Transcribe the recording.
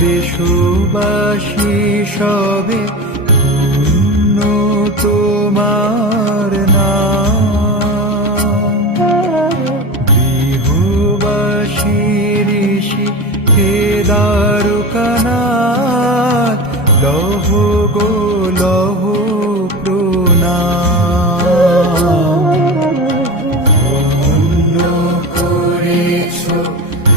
দেশবাসী সবে ধন্য তোমার নাম। গৃহবাসী ঋষি কে দারুকানাথ লহ গো লহ প্রণাম। করে